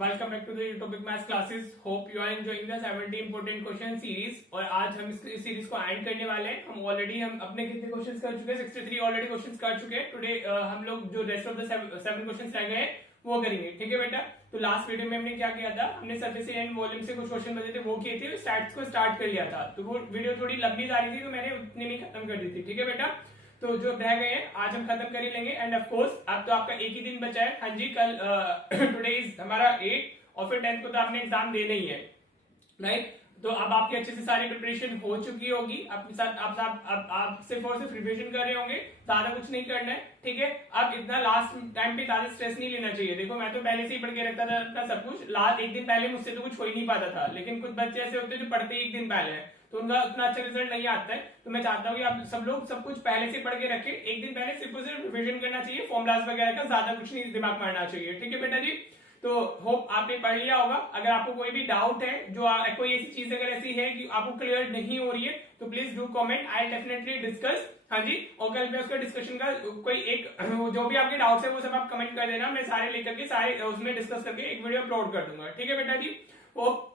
welcome back to the Utopic Maths classes. Hope you are enjoying the 70 important question series. और आज हम इस series को and करने वाले हैं. हम अपने कितने क्वेश्चंस कर चुके हैं? 63 ऑलरेडी क्वेश्चंस कर चुके हैं. टुडे हम लोग जो रेस्ट ऑफ द 7 क्वेश्चंस रह गए हैं वो करेंगे. ठीक है बेटा. तो लास्ट वीडियो में हमने क्या किया था? हमने सरफेस एंड वॉल्यूम से कुछ क्वेश्चन बचे थे वो किए थे. स्टैट्स को स्टार्ट कर लिया था. तो वो वीडियो थोड़ी लंबी जा रही थी तो मैंने उतने में खत्म कर दी थी. ठीक है बेटा. तो जो रह गए हैं आज हम खत्म कर ही लेंगे. एंड ऑफ कोर्स अब तो आपका एक ही दिन बचा है. हाँ जी, कल टुडे इज हमारा 8 और फिर 10 को तो आपने एग्जाम देना ही है, राइट. तो अब आपकी अच्छे से सारी प्रिपरेशन हो चुकी होगी. आपके साथ आप सिर्फ और सिर्फ रिविजन कर रहे होंगे, ज्यादा कुछ नहीं करना है. ठीक है. अब इतना लास्ट टाइम पे ज्यादा स्ट्रेस नहीं लेना चाहिए. देखो मैं तो पहले से ही पढ़ के रखता था अपना सब कुछ. लास्ट एक दिन पहले मुझसे तो कुछ हो ही नहीं पाता था, लेकिन कुछ बच्चे ऐसे होते हैं जो पढ़ते ही एक दिन पहले है तो उनका उतना अच्छा रिजल्ट नहीं आता है. तो मैं चाहता हूँ कि आप सब लोग सब कुछ पहले से पढ़ के रखें. एक दिन पहले सिर्फ और सिर्फ रिविजन करना चाहिए. फॉर्मुलाज वगैरह का ज्यादा कुछ नहीं दिमाग मारना चाहिए. ठीक है बेटा जी. तो होप आपने पढ़ लिया होगा. अगर आपको कोई भी डाउट है, जो कोई ऐसी चीज अगर ऐसी है कि आपको क्लियर नहीं हो रही है, तो please do comment. I definitely discuss. हाँ जी. और कल मैं उसका डिस्कशन का कोई एक जो भी आपके डाउट्स है वो सब आप कमेंट कर देना. मैं सारे लेकर के सारे उसमें डिस्कस करके एक वीडियो अपलोड कर दूंगा. ठीक है बेटा जी. होप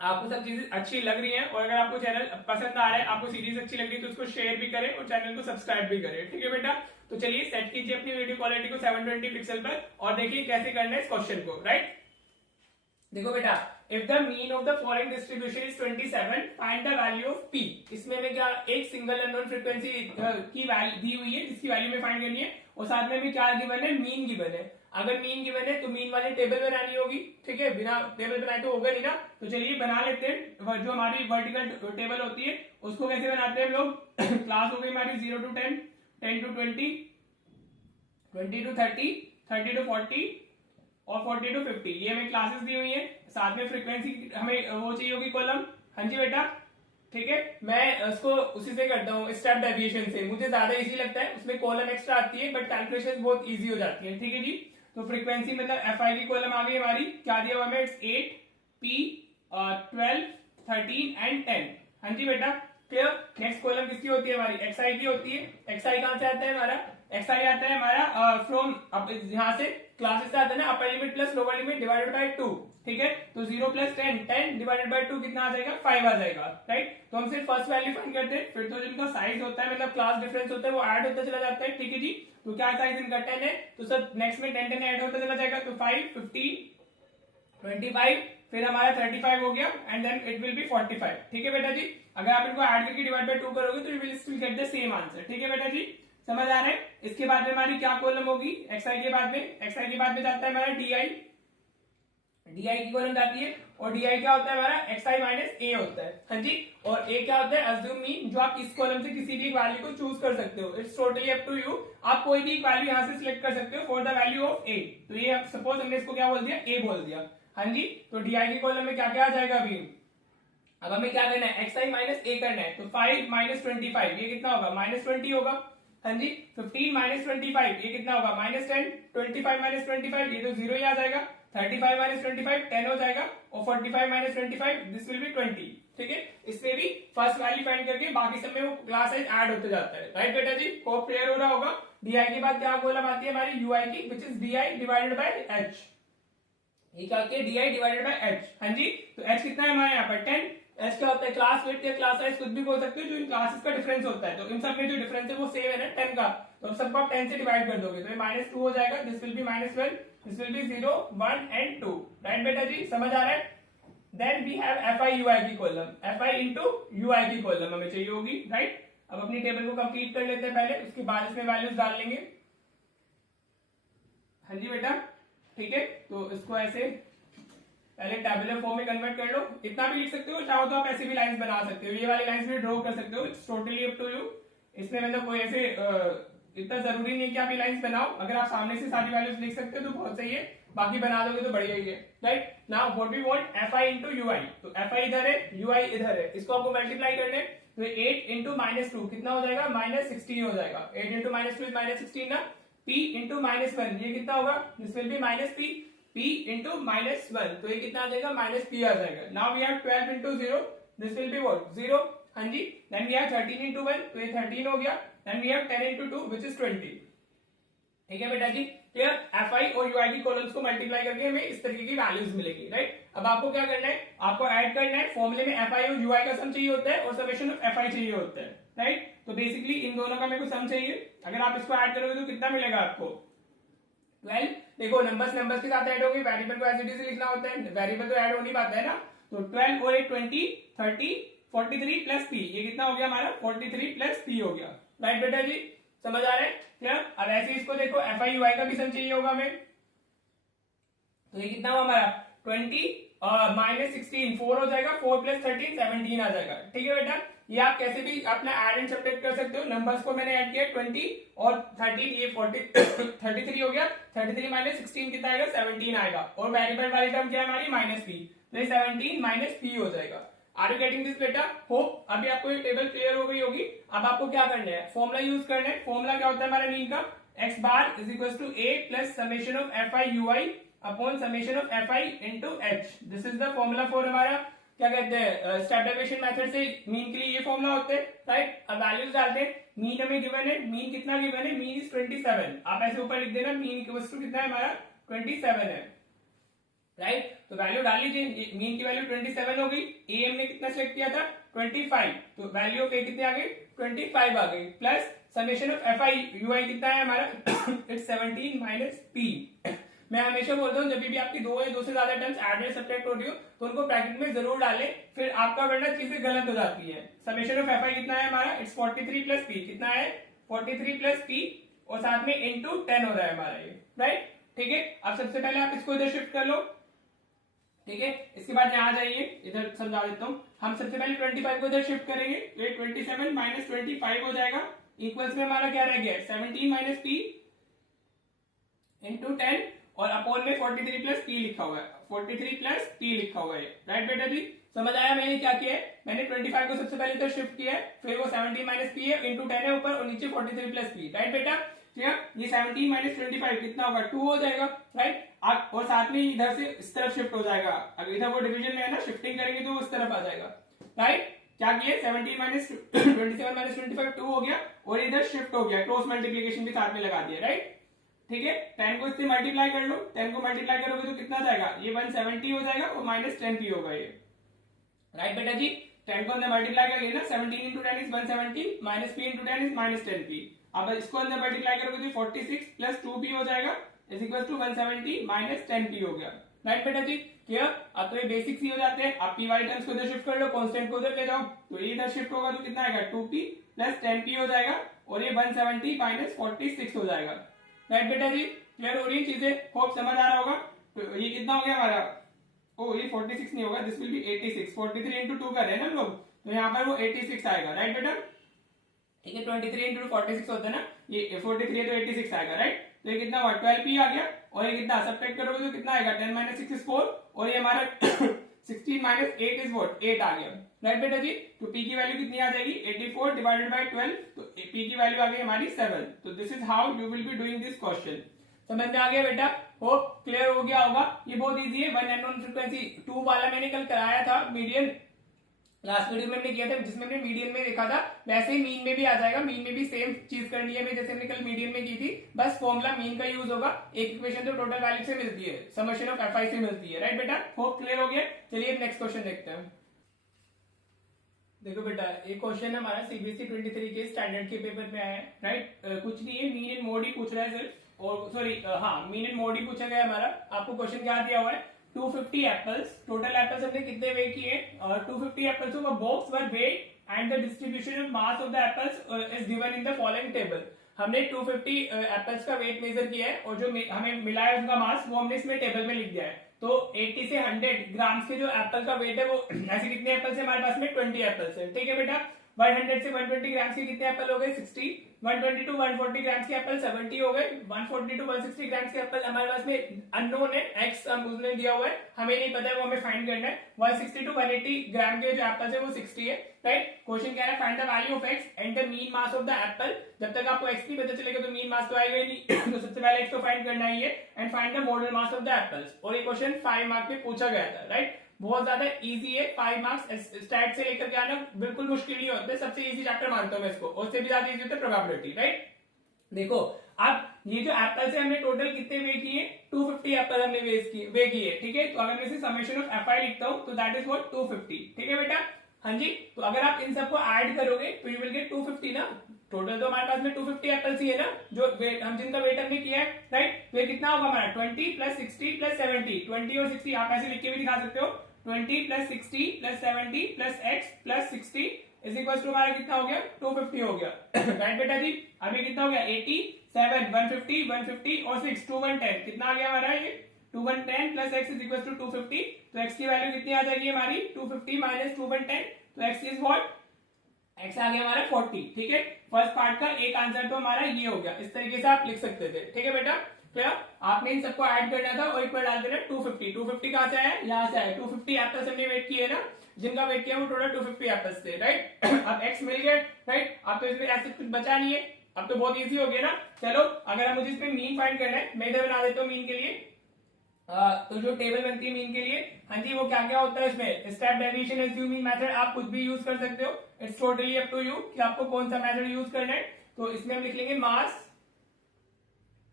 आपको सब चीजें अच्छी लग रही हैं. और अगर आपको चैनल पसंद आ रहा है, आपको सीरीज अच्छी लग रही है, तो उसको शेयर भी करें और चैनल को सब्सक्राइब भी करें. ठीक है बेटा. तो चलिए सेट कीजिए अपनी वीडियो क्वालिटी को 720 पिक्सल पर और देखिए कैसे करना है इस क्वेश्चन को. राइट. देखो बेटा, if the mean of the following distribution is 27, find the value of P. इसमें हमें क्या एक सिंगल अननोन फ्रीक्वेंसी की वैल्यू दी हुई है जिसकी वैल्यू में फाइंड करनी है. और साथ में भी क्या गिवन है? मीन गिवन है. अगर मीन गिवन है तो मीन वाली टेबल बनानी होगी. ठीक है. बिना टेबल बनाए तो होगा नहीं ना. तो चलिए बना लेते हैं. जो हमारी वर्टिकल टेबल होती है उसको कैसे बनाते हैं हम लोग? क्लास हो गई हमारी 0 to 10, 10 to 20, 20 to 30, 30 to 40 और 40 to 50. ये हमें क्लासेस दी हुई है. साथ में फ्रीक्वेंसी हमें वो चाहिए होगी कॉलम. हाँ जी बेटा. ठीक है. मैं उसको उसी से करता हूँ, स्टेप डेविएशन से. मुझे ज्यादा इजी लगता है. उसमें कॉलम एक्स्ट्रा आती है बट कैलकुलेशन बहुत इजी हो जाती है. ठीक है जी. तो फ्रीक्वेंसी मतलब एफ आई की कॉलम आ गई हमारी. क्या दिया हुआ हमें? 8, P, 12, 13 एंड 10. हाँ जी बेटा. क्लियर. नेक्स्ट कॉलम किसकी होती है? हमारी एक्स आई की होती है. एक्स आई कहां से आता है हमारा? एक्स आई आता है हमारा फ्रॉम यहां से क्लासेस से आता है ना, upper limit plus lower limit divided by 2. ठीक है. तो 0 प्लस 10, 10 डिवाइडेड बाय 2 कितना आ जाएगा? 5 आ जाएगा. राइट. तो हम सिर्फ फर्स्ट वैल्यू फाइंड करते हैं. फिर तो जिनका साइज होता है मतलब क्लास डिफरेंस होता है वो ऐड होता चला जाता है. ठीक है जी. तो क्या साइज इनका 10 है तो सब नेक्स्ट में 10 10 ऐड होता चला जाएगा. तो 5, 15, 25, फिर हमारा 35 हो गया and then it will be 45. ठीक है बेटा जी. अगर आप इनको ऐड करके डिवाइड बाय 2 करोगे तो you will still get the same answer. ठीक है बेटा जी. समझ आ रहा है. इसके बाद में हमारी क्या कॉलम होगी? एक्सआई के बाद में. एक्सआई के बाद में जाता है हमारा डीआई. डीआई की कॉलम जाती है और डीआई क्या होता है हमारा? एक्सआई माइनस ए होता है. हाँ जी. और ए क्या होता है? Assume mean. जो आप इस कॉलम से किसी भी एक वैल्यू को चूज कर सकते हो. It's totally up to you. आप कोई भी एक वैल्यू यहां से सिलेक्ट कर सकते हो फॉर द वैल्यू ऑफ ए. तो ये सपोज हमने इसको क्या बोल दिया? ए बोल दिया. हाँ जी. तो डीआई की कॉलम में क्या क्या आ जाएगा अभी? अब हमें क्या करना है? एक्सआई माइनस ए करना है. तो 5 माइनस 25 ये कितना होगा? -20 होगा. हाँ जी. 15 माइनस 25 ये कितना होगा? -10. 25 माइनस 25 ये तो 0 ही आ जाएगा. 35 माइनस 25 10 हो जाएगा. और 45 माइनस 25 दिस विल बी 20. ठीक है. इसमें भी फर्स्ट वैल्यू फाइंड करके बाकी सब में वो क्लास साइज ऐड होते जाता है. राइट बेटा जी. होप क्लियर हो रहा होगा. डीआई के बाद क्या कॉलम आती है हमारी? यूआई की, which is DI divided by H. ये क्या होती है? DI divided by H. हाँ जी. तो एच कितना है हमारे यहाँ पर? 10. एच क्या होता है? क्लास विड्थ या क्लास साइज कुछ भी बोल सकते हो जो इन क्लासेस का डिफरेंस होता है. तो इन सब में जो डिफरेंस है वो सेम है ना 10 का. तो सबको आप 10 से डिवाइड कर दोगे तो ये -2 हो जाएगा. This will be -1, this will be 0, 1 and 2. Right बेटा जी. समझ आ रहा है. Then we have F I UI की column. F I into UI की कॉलम हमें चाहिए होगी. राइट. अब अपनी टेबल को कंप्लीट कर लेते हैं पहले, उसके बाद इसमें वैल्यूज डाल लेंगे. हाँ जी बेटा. ठीक है. तो इसको ऐसे पहले टैबुलर फॉर्म में कन्वर्ट कर लो. इतना भी लिख सकते हो, चाहो तो आप ऐसे भी लाइंस बना सकते हो. ये वाली लाइंस भी ड्रॉ कर सकते हो. It's totally up to you. इसमें मतलब कोई ऐसे इतना जरूरी नहीं कि आप ये लाइंस बनाओ. अगर आप सामने से सारी वैल्यूज लिख सकते हो तो बहुत सही है. बाकी बना दोगे तो बढ़िया ही है. Right. Now what we want? F I into UI. तो एफ आई इधर है, यूआई इधर है. इसको आपको मल्टीप्लाई करने. तो 8 इंटू -2 कितना हो जाएगा? -16 हो जाएगा. 8 इंटू -2 इज -16 ना. p इंटू -1 ये कितना होगा? This will be -p. p into -1 तो ये कितना आ जाएगा? -p आ जाएगा. Now we have 12 into 0 this will be what? 0. हाँ जी. देन वी हैव 13 इंटू 1 तो ये 13 हो गया. Then we have 10 into 2 which is 20. ठीक है बेटा जी. क्लियर। एफ आई और यू आई की कॉलम्स को मल्टीप्लाई करके हमें इस तरीके की वैल्यूज मिलेगी, राइट। अब आपको क्या करना है, आपको ऐड करना है, फॉर्मूले में एफ आई और यू आई का सम चाहिए होता है और समेशन ऑफ एफ आई चाहिए होता है, राइट। तो बेसिकली इन दोनों का मेरे को सम चाहिए, अगर आप इसको ऐड करोगे तो कितना मिलेगा आपको 12। देखो नंबर्स के साथ ऐड होगी, वेरिएबल को एज इट इज लिखना होता है, वेरिएबल तो ऐड हो नहीं पाता है ना। तो 12 और 20 30 43 प्लस पी, ये कितना हो गया हमारा 43 प्लस पी हो गया, राइट बेटा जी, समझ आ रहा है क्लियर। अब ऐसे इसको देखो एफ आई यू आई का भी सम चाहिए होगा हमें, तो ये कितना हुआ हमारा 20 माइनस 16 4 हो जाएगा, 4 प्लस 13 17 आ जाएगा, ठीक है बेटा। ये आप कैसे भी अपना ऐड एंड सब्ट्रैक्ट कर सकते हो, नंबर्स को मैंने ऐड किया 20 और 13, ये 40 33 हो गया, 33 माइनस 16 कितना आएगा 17 आएगा, और वेरिएबल वाली टर्म क्या है हमारी माइनस पी, तो ये 17 माइनस पी हो जाएगा। आर यू गेटिंग दिस बेटा? होप अभी आपको ये टेबल क्लियर हो गई होगी। अब आपको क्या करना है, फॉर्मूला यूज करना है। फॉर्मूला क्या होता है हमारा मीन का, X bar is equal to A plus summation of F I U I upon summation of F I into H. This is the formula for हमारा क्या कहते हैं स्टेप डेविएशन मेथड से मीन के लिए ये फॉर्मूला होते हैं, राइट। अब वैल्यूज डालते हैं, मीन हमें गिवन है, मीन कितना गिवन है, मीन इज 27, आप ऐसे ऊपर लिख देना मीन इक्वल्स टू कितना है हमारा 27 है, राइट। तो वैल्यू डाल लीजिए, मीन की वैल्यू 27 हो गई, ए हमने कितना सेलेक्ट किया था 25, तो वैल्यू ऑफ ए कितने आ गई 25 आ गई, plus summation of F I U I कितना है हमारा इट्स 17 माइनस पी। मैं हमेशा बोलता हूँ जब भी आपकी दो या दो से ज्यादा टर्म्स ऐड या सब्ट्रैक्ट हो रही हो तो उनको ब्रैकेट में जरूर डालें, फिर आपका वरना चीजें गलत हो जाती है। समेशन ऑफ एफ आई कितना है हमारा इट्स 43 प्लस पी, कितना है 43 प्लस पी, और साथ में इंटू 10 हो रहा है हमारा ये, राइट, ठीक है। अब सबसे पहले आप इसको इधर शिफ्ट कर लो, ठीक है। इसके बाद यहाँ जाइए, इधर समझा देता हूँ। हम सबसे पहले 25 को इधर शिफ्ट करेंगे, ये 27 माइनस 25 हो जाएगा, इक्वल्स में हमारा क्या रह गया 17 माइनस पी इंटू 10 और अपॉन में 43 प्लस पी लिखा हुआ है, 43 प्लस पी लिखा हुआ है, राइट बेटा जी। समझ आया मैंने क्या किया है, मैंने 25 को सबसे पहले इधर शिफ्ट किया है, फिर वो 17 माइनस पी है इंटू 10 है ऊपर और नीचे 43 प्लस पी, राइट बेटा। ये 17 माइनस 25 कितना होगा 2 हो जाएगा, राइट। और साथ में इधर से इस तरफ शिफ्ट हो जाएगा, अगर इधर वो डिवीजन में है ना, शिफ्टिंग करेंगे तो उस तरफ आ जाएगा, राइट। क्या किया 17 माइनस 27 माइनस 25 2 हो गया, और इधर शिफ्ट हो गया, क्रॉस मल्टीप्लीकेशन भी साथ में लगा दिया, राइट, ठीक है। 10 को इससे मल्टीप्लाई कर लो, 10 को मल्टीप्लाई करोगे तो कितना जाएगा, ये 170 हो जाएगा और माइनस 10 पी होगा ये, राइट बेटा जी। 10 को अंदर मल्टीप्लाई कर लेना, 17 into 10 is 170 minus P into 10 is minus 10 P. अब इसको अंदर मल्टीप्लाई करोगे तो 46 प्लस 2 पी हो जाएगा is equal to 170 minus 10 P हो गया, राइट बेटा जी, क्लियर। अब तो ये बेसिक्स ही हो जाते हैं। आप पी वाई टर्म्स को इधर शिफ्ट कर लो, कांस्टेंट को उधर ले जाओ, तो ये इधर शिफ्ट होगा तो कितना आएगा 2p प्लस 10p हो जाएगा, और ये 170 माइनस 46 हो जाएगा, राइट बेटा जी। क्लियर हो रही है चीजें, होप समझ आ रहा होगा। तो ये कितना हो गया हमारा, ओ ये 46 नहीं होगा, दिस विल बी 86, 43 इंटू 2 कर रहे हैं ना हम लोग, तो यहाँ पर वो 86 आएगा, राइट बेटा, ठीक है। 23 इंटू 46 होता है ना, ये 43 है तो 86 आएगा, राइट। तो ये कितना हुआ 12p आ गया, और ये कितना सब्ट्रैक्ट करोगे तो कितना आएगा 10 माइनस 6 इज 4, और ये हमारा 16 माइनस 8 इज व्हाट 8 आ गया, राइट बेटा जी। तो p की वैल्यू कितनी आ जाएगी 84 डिवाइडेड बाय 12, तो p की वैल्यू आ गई हमारी 7। तो this is how you will be doing this question. समझ में आ गया बेटा, होप क्लियर हो गया होगा। ये बहुत इजी है, 1 अननोन फ्रीक्वेंसी 2 वाला मैंने कल कराया था, मीडियन लास्ट वीडियो में हमने किया था, जिसमें हमने मीडियन में देखा था, वैसे ही मीन में भी आ जाएगा। मीन में भी सेम चीज करनी है जैसे हमने कल मीडियन में की थी, बस फॉर्मूला मीन का यूज होगा। एक इक्वेशन तो टोटल वैल्यू से मिलती है, समेशन ऑफ एफ आई से मिलती है, राइट बेटा, होप क्लियर हो गया। चलिए नेक्स्ट क्वेश्चन देखते हैं। देखो बेटा, ये क्वेश्चन हमारा सीबीएसई 23 के स्टैंडर्ड के पेपर में आया है, राइट। कुछ नहीं है, मीन एंड मोड ही पूछ रहा है सिर्फ, और सॉरी हाँ मीन एंड मोड ही पूछा गया हमारा। आपको क्वेश्चन क्या दिया हुआ है, 250 एप्पल्स, टोटल एप्पल्स हमने कितने वे किए, 250 apples of a box were wait and the distribution of mass of the apples is given in the following table. हमने 250 एप्पल्स का वेट मेजर किया है, और जो हमें मिला है उसका मास वो हमने इसमें टेबल में लिख दिया है। तो 80 से 100 ग्राम्स के जो एप्पल का वेट है वो ऐसे कितने एप्पल्स है हमारे पास में 20 एप्पल्स है, ठीक है बेटा। 100 से 120 ग्राम्स के कितने एप्पल हो गए 60, 120 टू 140 ग्राम्स के एप्पल 70 हो गए, 140 टू 160 ग्राम्स के एप्पल हमारे पास में अननोन है, एक्स उसने दिया हुआ है, हमें नहीं पता है, वो हमें फाइंड करना है। 160 टू 180 ग्राम के जो एप्पल्स है वो 60 है, राइट। क्वेश्चन कह रहा है find the value of x and the mean mass of the Apple. जब तक आपको एक्स नहीं पता चलेगा तो मीन मास तो आएगा ही नहीं तो सबसे पहले एक्स को फाइंड करना ही है, and find the model mass of the apples. और ये क्वेश्चन 5 मार्क में पूछा गया था, राइट। बहुत ज्यादा इजी है, 5 मार्क्स स्टैट से लेकर के आना बिल्कुल मुश्किल नहीं होते, सबसे इजी चैप्टर मानता हूं मैं इसको, और उससे भी ज्यादा इजी होता है प्रोबेबिलिटी, राइट। देखो अब ये जो एप्पल से हमने टोटल कितने वे किए, 250 एप्पल हमने वे किए, ठीक है। तो अगर मैं इसे समेशन ऑफ एफ आई लिखता हूँ तो दैट इज व्हाट 250, ठीक है बेटा। हाँ जी, तो अगर आप इन सबको ऐड करोगे तो यू विल गेट 250 ना। टोटल तो हमारे पास में 250 एप्पल्स ही है ना, जो वेट हम जिनका वेट हमने किया है, राइट। तो ये कितना होगा हमारा 20 प्लस 60 प्लस 70, 20 और 60 आप ऐसे लिख के भी दिखा सकते हो, 20 plus 60 plus 70 plus X plus 60 is equal to हमारा कितना हो गया 250 हो गया, राइट बेटा जी। अभी कितना हो गया 80 7 150 150 और 6 2110 कितना आ गया हमारा ये 2110 plus X is equal to 250। तो एक्स की वैल्यू कितनी आ जाएगी हमारी 250 माइनस 2110, तो एक्स इज व्हाट एक्स आ गया हमारा 40, ठीक है। फर्स्ट पार्ट का एक आंसर तो हमारा ये हो गया, इस तरीके से आप लिख सकते थे, ठीक है बेटा। क्लियर, आपने इन सबको ऐड करना था और एक बार डाल देना 250। 250 कहां से आया, यहाँ से आया। 250 एप्पल्स हमने वेट किए ना, जिनका वेट किया वो टोटल 250 एप्पल्स थे, राइट। अब एक्स मिल गए, राइट। अब तो इसमें ऐसे कुछ बचा नहीं है, अब तो बहुत इजी हो गया ना। चलो अगर मुझे इसमें मीन फाइंड करना है, मैं इधर बना देता हूँ मीन के लिए। तो जो टेबल बनती है मीन के लिए, हाँ जी, वो क्या क्या होता है इसमें, स्टेप डेविएशन एसयू मीन मेथड, आप कुछ भी यूज कर सकते हो, it's totally up to you कि आपको कौन सा मेथड यूज करना है। तो इसमें हम लिख लेंगे मास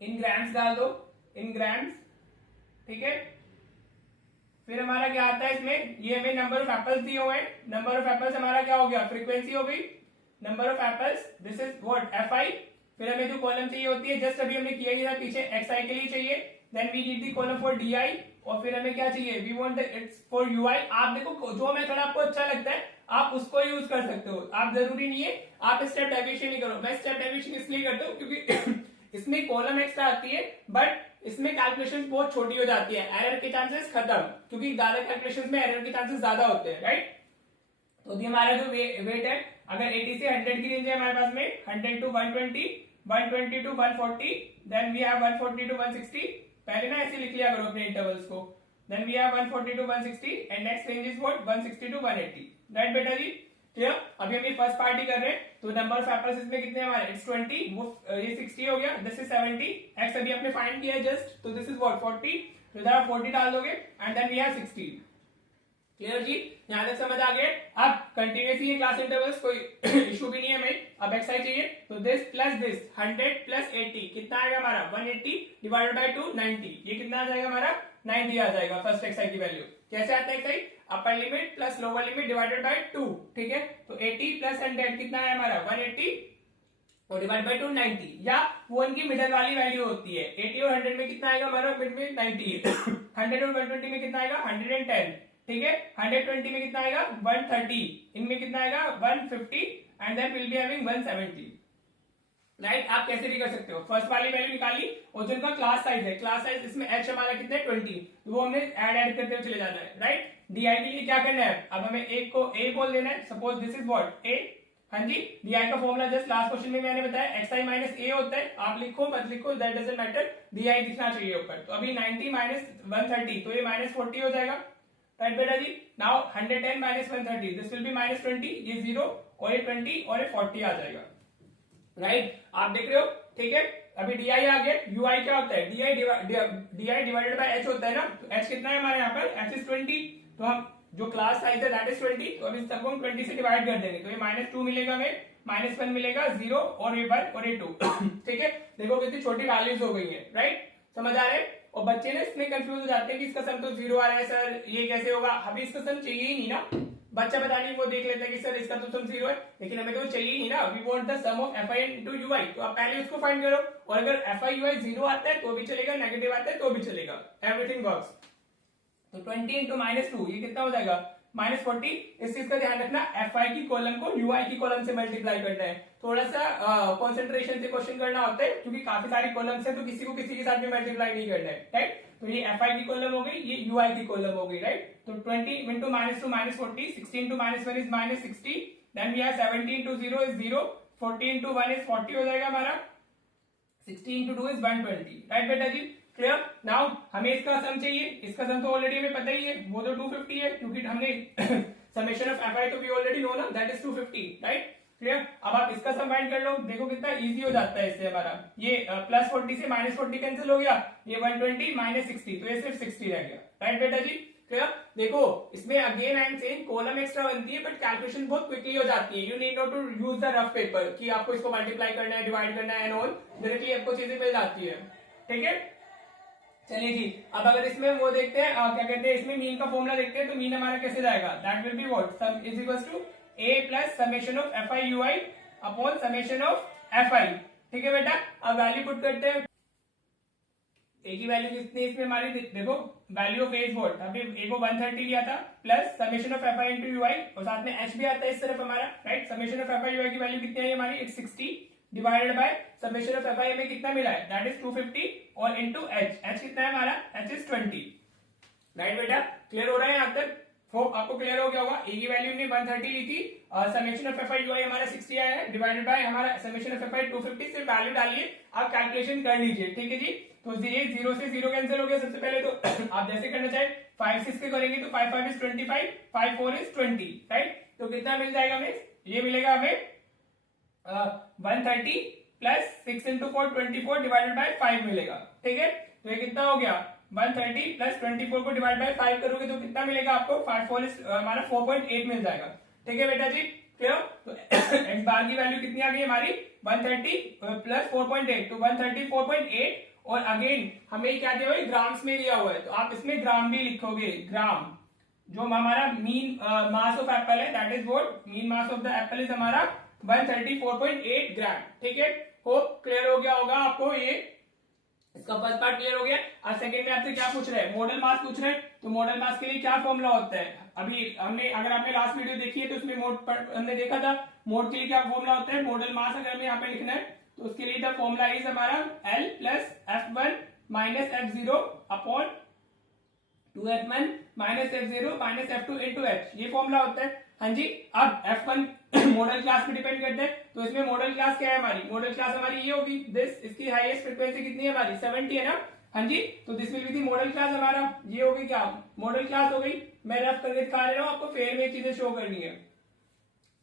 इन ग्राम्स, डाल दो इन ग्राम्स, ठीक है। फिर हमारा क्या आता है इसमें, ये हमें नंबर ऑफ एप्पल्स दिए हुए हैं, नंबर ऑफ एप्पल्स हमारा क्या हो गया फ्रीक्वेंसी हो गई, number of apples this is what F I. फिर हमें जो कॉलम चाहिए होती है, जस्ट अभी हमने किया ही था पीछे, एक्स आई के लिए चाहिए, then we need the column for D I, और फिर हमें क्या चाहिए, we want its for U I. आप देखो जो मेथड आपको अच्छा लगता है आप उसको यूज कर सकते हो, आप जरूरी नहीं है आप स्टेप डेविएशन ही करो। मैं स्टेप डेविएशन इसलिए करता हूँ क्योंकि इसमें कॉलम एक्स्ट्रा आती है, बट इसमें कैलकुलेशंस बहुत छोटी हो जाती है, एरर के चांसेस खत्म, क्योंकि ज्यादा कैलकुलेशंस में एरर के चांसेस ज्यादा होते हैं, राइट। तो अभी हमारा जो वेट है, अगर 80 से 100 की रेंज है हमारे पास में, 100 to 120, 120 to 140, then we have 140 to 160, पहले ना ऐसे लिख लिया करो अपने इंटरवल्स को, then we have 140 to 160 and next range is what 160 to 180, right बेटा जी। क्लियर, अभी हम ये फर्स्ट पार्टी कर रहे हैं, तो नंबर ऑफ एप्पल्स इसमें कितने हमारे, इट्स 20, वो ये 60 हो गया, दिस इज 70, एक्स अभी आपने फाइंड किया है जस्ट, तो दिस इज व्हाट 40, तो इधर आप 40 डाल दोगे and then we have 60। Clear जी, यहां तक समझ आ गए। अब कंटिन्यूअसली ये क्लास इंटरवल्स, कोई इशू भी नहीं है हमें। अब एक्सरसाइज चाहिए, तो दिस प्लस दिस 100 प्लस 80 कितना आएगा हमारा 180 डिवाइडेड बाय 2 90, ये कितना आ जाएगा हमारा 90 आ जाएगा फर्स्ट एक्सरसाइज की वैल्यू। कैसे आता है exercise, upper limit plus lower limit divided by 2, ठीक है। तो 80 प्लस 100 कितना है हमारा 180 और डिवाइड बाय 2 90, या वो उनकी मिडल वाली वैल्यू होती है। 80 और 100 में कितना आएगा हमारा मिड में 90, 100 और 120 में कितना आएगा 110, ठीक है। 120 में कितना आएगा 130, इनमें कितना आएगा 150 and then will be having 170, right. आप कैसे भी कर सकते हो, फर्स्ट वाली वैल्यू निकाली और जिनका क्लास साइज है, क्लास साइज इसमें एच हमारा कितना है 20, तो वो हमने ऐड करते हुए चले जाना है, राइट। डीआई के लिए क्या करना है, अब हमें एक को ए बोल देना है, सपोज दिस इज व्हाट ए, हाँ जी। डीआई का फॉर्मूला जस्ट लास्ट क्वेश्चन में मैंने बताया एक्स आई माइनस ए होता है, आप लिखो मत लिखो दैट डजंट मैटर, डीआई दिखना चाहिए ऊपर। तो अभी 90 माइनस 130, तो ये माइनस 40 हो जाएगा, राइट बेटा जी। Now 110 minus 130 this will be minus 20, ये 0 और ये 20 और ये 40 आ जाएगा, राइट। आप देख रहे हो, ठीक है। अभी डी आई आ गया, यू आई क्या होता है D I divided by H होता है ना, तो एच कितना है हमारे यहाँ पर एच इज 20, तो हम जो क्लास साइज है दैट इज 20, तो अभी इस सबको हम 20 से डिवाइड कर देंगे, तो ये -2 मिलेगा हमें, -1 मिलेगा, 0 और ये 1 और ये 2, ठीक है। देखो कितनी छोटी वैल्यूज हो गई है, राइट, समझ आ रहे हैं। और बच्चे ना इसमें कंफ्यूज हो जाते हैं कि इसका सम तो 0 आ रहा है सर, ये कैसे होगा, हमें इसका सम चाहिए ही नहीं ना। बच्चा पता नहीं वो देख लेता है कि सर इसका तो सम 0 है, लेकिन हमें तो चाहिए ही नहीं ना, we want the sum of F I into U I, तो आप पहले उसको फाइंड करो, और अगर एफ आई यू आई 0 आता है तो भी चलेगा, नेगेटिव आता है तो भी चलेगा, एवरीथिंग वर्क्स। तो 20 इंटू -2 ये कितना हो जाएगा -40। इस चीज का ध्यान रखना, एफ आई की कॉलम को यू आई की कॉलम से मल्टीप्लाई करना है, थोड़ा सा कंसंट्रेशन से क्वेश्चन करना होता है, क्योंकि काफी सारी कॉलम्स है तो किसी को किसी के साथ भी मल्टीप्लाई नहीं करना है, राइट। तो ये एफ आई की कॉलम हो गई, ये यू आई की कॉलम हो गई, राइट। तो 20 into -2 -40, 16 into -1 is -60, then we have 70 into 0 is 0, 40 into 1 is 40 हो जाएगा हमारा, 60 इंटू 2 इज 120, राइट बेटा जी। क्लियर, नाउ हमें इसका सम चाहिए, इसका सम तो ऑलरेडी हमें पता ही है, वो तो 250 है, क्योंकि हमने समेशन ऑफ एफ आई तो वी ऑलरेडी नो ना, दैट इज 250, राइट। क्लियर, अब आप इसका सम फाइंड कर लो, देखो कितना इजी हो जाता है इससे हमारा, ये +40 से -40 कैंसिल हो गया, ये 120 -60, तो ये सिर्फ 60 रह गया, राइट बेटा जी। क्लियर? देखो इसमें again I am saying column extra बनती है बट कैलकुलेशन बहुत क्विकली हो जाती है। You need not to use the rough paper कि आपको इसको मल्टीप्लाई करना है, डिवाइड करना है एंड ऑल, डायरेक्टली आपको चीजें मिल जाती है। ठीक है, चलिए जी। अब अगर इसमें वो देखते हैं क्या कहते हैं, इसमें मीन का फॉर्मूला देखते हैं, तो मीन हमारा कैसे जाएगा, that will be what, sum is equals to a plus summation of fi ui upon summation of fi। ठीक है बेटा, अब वैल्यू पुट करते हैं। ए की वैल्यू कितनी है इसमें हमारी, देखो value of A is what, अभी ए को 130 लिया था plus summation of fi into ui और साथ में h भी आता है इस तरफ हमारा, right. Summation of fi ui की वैल्यू कितनी आई हमारी, it's 60 divided by summation of fi में कितना मिला है, दैट इज 250 और इनटू h कितना है हमारा, h इज 20। राइट बेटा, क्लियर हो रहा है यहाँ तक? होप आपको क्लियर हो गया होगा। ए की वैल्यू ने 130 ली थी, समेशन ऑफ fi ui हमारा 60 आया है डिवाइडेड बाय हमारा समेशन ऑफ fi 250, सिर्फ वैल्यू डालिए, आप कैलकुलेशन कर लीजिए। ठीक है जी, तो ये 0 से 0 कैंसिल हो गया सबसे पहले, तो आप जैसे करना चाहे 5 6 के करेंगे तो 5 5 इज 25, 5 4 इज 20, राइट। तो कितना मिल जाएगा हमें, ये मिलेगा हमें 130 प्लस 6 इंटू 4 24 डिवाइडेड बाय 5 मिलेगा। ठीक है, तो ये कितना हो गया, 130 प्लस 24 को डिवाइड बाय 5 करोगे तो कितना मिलेगा आपको, 5 4 हमारा 4.8 मिल जाएगा। ठीक है बेटा जी, क्लियर? तो x बार की वैल्यू कितनी आ गई हमारी, 130 प्लस 4.8, तो 134.8। और अगेन हमें क्या दिया हुआ है, ग्राम्स में दिया हुआ है, तो आप इसमें ग्राम भी लिखोगे, ग्राम। जो हमारा मीन मास ऑफ एप्पल है, that is what, mean mass of the Apple is हमारा 134.8 ग्राम। ठीक है, होप क्लियर हो गया होगा आपको, ये इसका फर्स्ट पार्ट क्लियर हो गया। आज सेकंड में आपसे क्या पूछ रहे हैं, मॉडल मास पूछ रहे हैं, तो मॉडल मास के लिए क्या फॉर्मूला होता है, अभी हमने, अगर आपने लास्ट वीडियो देखी है तो उसमें मोड पर हमने देखा था मोड के लिए क्या फॉर्मूला होता है। मॉडल मास अगर हमें यहाँ पे लिखना है तो उसके लिए द फॉर्मूला इज हमारा L plus F1 minus F0 upon 2F1 minus F0 minus F2 into H, ये फॉर्मूला होता है। हाँ जी, अब F1 मॉडल क्लास पे डिपेंड करते हैं, तो इसमें मॉडल क्लास क्या है हमारी, मॉडल क्लास हमारी ये होगी दिस, इसकी हाईएस्ट फ्रीक्वेंसी कितनी है हमारी, 70 है ना। हाँ जी, तो this will be the model class हमारा, ये होगी क्या, मॉडल क्लास हो गई। मैं रफ करके दिखा रहा हूँ आपको, फेयर में चीजें शो करनी है,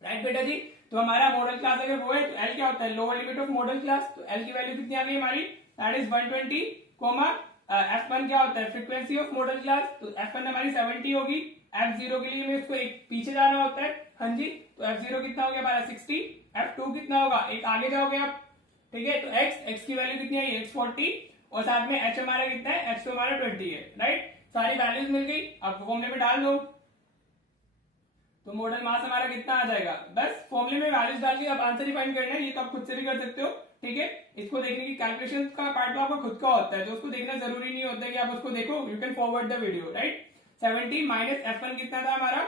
राइट बेटा जी। तो हमारा मॉडल क्लास अगर वो है तो L क्या होता है, lower limit of model class, तो L की वैल्यू कितनी आ गई हमारी, दैट इज 120 कोमा F1 क्या होता है, फ्रीक्वेंसी ऑफ मॉडल क्लास, तो F1 हमारी 70 होगी। F0 के लिए हमें इसको एक पीछे जाना होता है, हाँ जी, तो F0 कितना हो गया हमारा 60, F2 कितना होगा, एक आगे जाओगे आप। ठीक है, तो x की वैल्यू कितनी आई, x 40 और साथ में h हमारा कितना है, h तो हमारा 20 है, राइट। सारी वैल्यूज मिल गई, अब फॉर्मूले में डाल दो, तो मॉडल मास हमारा कितना आ जाएगा, बस फॉर्मूले में वैल्यूज डाल के आप आंसर ही फाइंड करना है, ये तो आप खुद से भी कर सकते हो। ठीक है, इसको देखने की कैलकुलेशन का पार्ट तो आपका खुद का होता है, तो उसको देखना जरूरी नहीं होता है कि आप उसको देखो, you can forward the video, right. 70 minus F1 कितना था हमारा,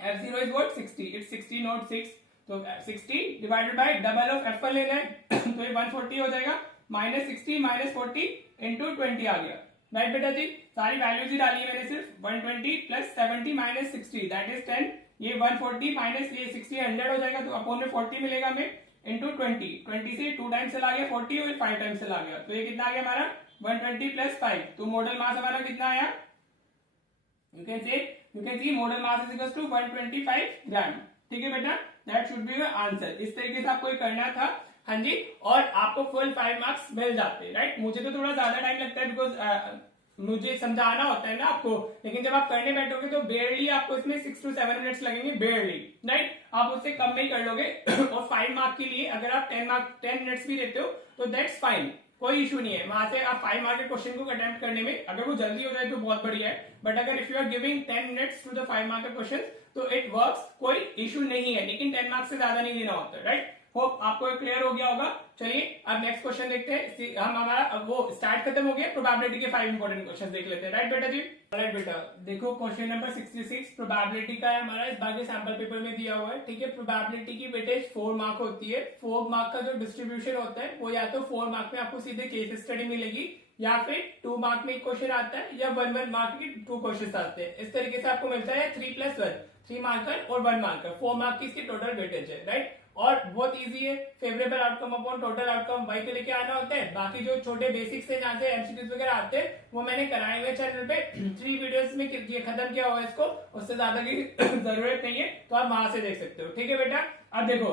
F0 is what 60, it's 60 not 6, तो 60 divided by double of F1 लेना है तो ये 140 हो जाएगा, माइनस 60 माइनस 40 इंटू 20 आ गया, राइट बेटा जी। सारी वैल्यूज ही डाली है मैंने, सिर्फ 120 प्लस 70 माइनस 60 दैट इज 10, ये 140 माइनस ये 60 100 हो जाएगा, तो अपॉन में 40 मिलेगा हमें इंटू 20 से 2 टाइम्स चला गया 40 और 5 टाइम्स चला गया, तो ये कितना आ गया हमारा 120 प्लस 5, तो मॉडल मास हमारा कितना आया, you can see model mass is equals to 125 ग्राम। ठीक है बेटा, that should be your answer। इस तरीके से आपको करना था, हाँ जी, और आपको फुल 5 मार्क्स मिल जाते, राइट। मुझे तो थोड़ा ज्यादा टाइम लगता है बिकॉज मुझे समझाना होता है ना आपको, लेकिन जब आप करने बैठोगे तो बेयरली आपको इसमें 6 to 7 मिनट्स लगेंगे, बेयरली, राइट। आप उससे कम में ही कर लोगे और 5 मार्क के लिए अगर आप 10 मिनट्स भी देते हो तो दैट्स फाइन, कोई इशू नहीं है। वहां से आप 5 मार्क के क्वेश्चन को अटेम्प्ट करने में अगर वो जल्दी हो जाए तो बहुत बढ़िया है, बट अगर if you are giving 10 minutes to the 5 mark का क्वेश्चन तो इट वर्क्स, कोई इशू नहीं है, लेकिन 10 मार्क्स से ज्यादा नहीं देना होता है, राइट। होप आपको क्लियर हो गया होगा। चलिए अब नेक्स्ट क्वेश्चन देखते हैं, हम हमारा वो स्टार्ट खत्म हो गया, प्रोबेबिलिटी के 5 इंपॉर्टेंट क्वेश्चन देख लेते हैं, राइट बेटा जी। राइट बेटा, देखो क्वेश्चन नंबर 66 प्रोबेबिलिटी का है हमारा, इस बार के सैंपल पेपर में दिया हुआ है। ठीक है, प्रोबेबिलिटी की वेटेज 4 मार्क होती है। 4 मार्क का जो डिस्ट्रीब्यूशन होता है वो या तो 4 मार्क में आपको सीधे केस स्टडी मिलेगी, या फिर 2 मार्क में एक क्वेश्चन आता है, या 1 मार्क के 2 क्वेश्चन आते हैं। इस तरीके से आपको मिलता है 3+1, 3 मार्कर और 1 मार्कर, 4 मार्क की इसकी टोटल वेटेज है, राइट। और बहुत इजी है, favourable outcome upon total outcome वही को लेके आना होता है। बाकी जो छोटे बेसिक्स है जहाँ से एमसीक्यूज वगैरह आते हैं वो मैंने कराए हुए चैनल पे 3 वीडियोस में ये खत्म किया हुआ है इसको, उससे ज्यादा की जरूरत नहीं है, तो आप वहां से देख सकते हो। ठीक है बेटा, अब देखो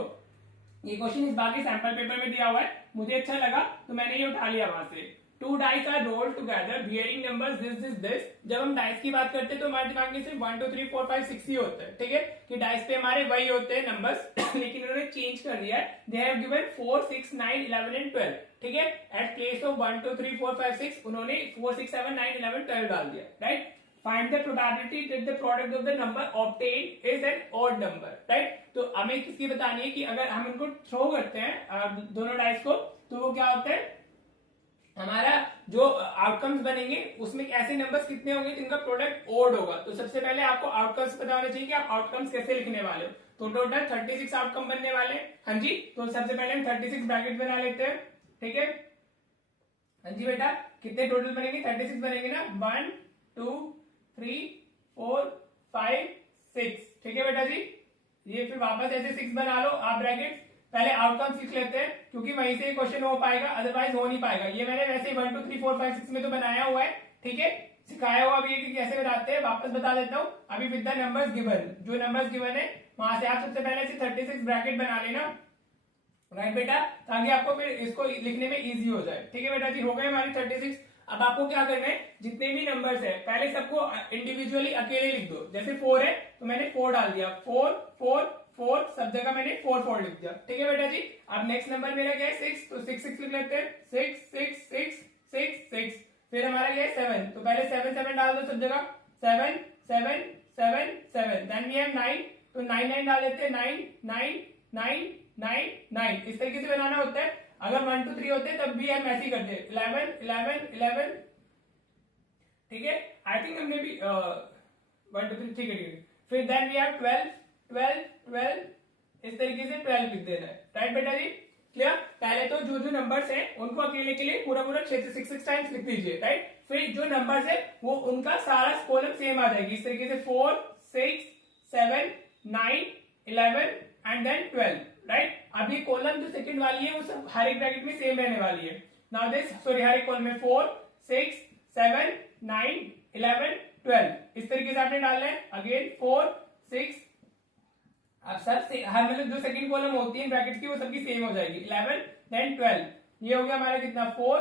ये क्वेश्चन इस बार के सैंपल पेपर में दिया हुआ है, मुझे अच्छा लगा तो मैंने ये उठा लिया वहां से। Two dice are roll together bearing numbers this. जब हम डाइस की बात करते हैं तो हमारे दिमाग में सिर्फ 1 2 3 4 5 6 ही होता है, ठीक है, कि डाइस पे हमारे वही होते हैं नंबर्स लेकिन उन्होंने चेंज कर दिया है। दे हैव गिवन 4 6 9 11 एंड 12, ठीक है। एट प्लेस ऑफ 1 2 3 4 5 6 उन्होंने 4 6 7 9 11 12 डाल दिया, right. Find the probability that the product of the number obtained is an odd number, right? तो हमें किसकी बतानी है कि अगर हम इनको थ्रो करते हैं दोनों डाइस को, तो वो क्या होता है, हमारा जो आउटकम्स बनेंगे उसमें ऐसे नंबर्स कितने होंगे जिनका प्रोडक्ट ओड होगा। तो सबसे पहले आपको आउटकम्स पता होना चाहिए कि आप आउटकम्स कैसे लिखने वाले हो। तो टोटल 36 आउटकम बनने वाले हैं, हाँ जी। तो सबसे पहले हम 36 ब्रैकेट बना लेते हैं, ठीक है। हाँ जी बेटा, कितने टोटल बनेंगे, 36 बनेंगे ना, 1 2 3 4 5 6, ठीक है बेटा जी। ये फिर वापस ऐसे 6 बना लो आप ब्रैकेट। पहले आउटकम सीख लेते हैं क्योंकि वहीं से क्वेश्चन हो पाएगा, अदरवाइज हो नहीं पाएगा। ये मैंने वैसे 1 2 3 4 5 6 में तो बनाया हुआ है, ठीक है, सिखाया हुआ भी है कि कैसे बनाते हैं। वापस बता देता हूँ अभी विद द नंबर्स गिवन, जो नंबर्स गिवन है वहां से आप सबसे पहले से 36 ब्रैकेट बना लेना, राइट बेटा, ताकि आपको फिर इसको लिखने में इजी हो जाए, ठीक है बेटा जी। हो गए हमारी 36। अब आपको क्या करना है, जितने भी नंबर्स है पहले सबको इंडिविजुअली अकेले लिख दो। जैसे 4 है तो मैंने 4 डाल दिया, 4 4 4, सब जगह मैंने 4 4 लिख दिया, ठीक है बेटा जी। अब नेक्स्ट नंबर मेरा क्या है 6, तो 6 6 लिख लेते हैं, 6 6 6 6 6। फिर हमारा क्या है 7, तो पहले 7 7 डाल दो सब जगह, 7 7 7 7। देन वी हैव 9, तो 9 9 डाल देते हैं, 9 9 9 9 9। इस तरीके से बनाना होता है। अगर 1 2 3 होते तब भी हम ऐसे ही करते 11 11 11, ठीक है। आई थिंक हमने भी 1 2 3, ठीक है। फिर देन वी हैव 12 12 12, इस तरीके से 12 लिख देना है, राइट बेटा जी, क्लियर। पहले तो जो जो नंबर्स हैं उनको अकेले के लिए पूरा पूरा 6 टाइम्स लिख दीजिए, राइट। फिर जो नंबर्स है वो उनका सारा कॉलम सेम आ जाएगी, इस तरीके से 4 6 7 9 11 एंड देन 12, राइट। अभी कॉलम जो सेकंड वाली है वो सब हर एक ब्रैकेट में सेम रहने वाली है। नाउ दिस, सॉरी, हर एक कॉलम में 4 6 7 9 11 12, इस तरीके से आपने डालना है। अगेन 4 6, अब सब से हर मतलब जो सेकंड कॉलम होती है ब्रैकेट की वो सबकी सेम हो जाएगी, 11 देन 12। ये हो गया हमारा कितना, 4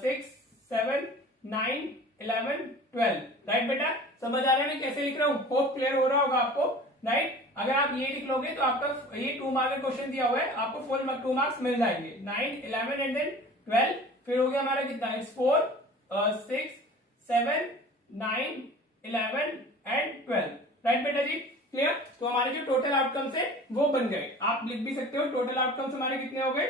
6 7 9 11 12, राइट बेटा। समझ आ रहा है मैं कैसे लिख रहा हूँ, होप क्लियर हो रहा होगा आपको, राइट। अगर आप ये लिख लोगे तो आपका ये 2 मार्क का क्वेश्चन दिया हुआ है, आपको फुल 2 मार्क्स मिल जाएंगे, 9 11 एंड देन 12। फिर हो गया हमारा कितना, 4 6 7 9 11 एंड 12, राइट बेटा जी, क्लियर। तो हमारे जो टोटल आउटकम्स है वो बन गए। आप लिख भी सकते हो टोटल आउटकम्स हमारे कितने हो गए,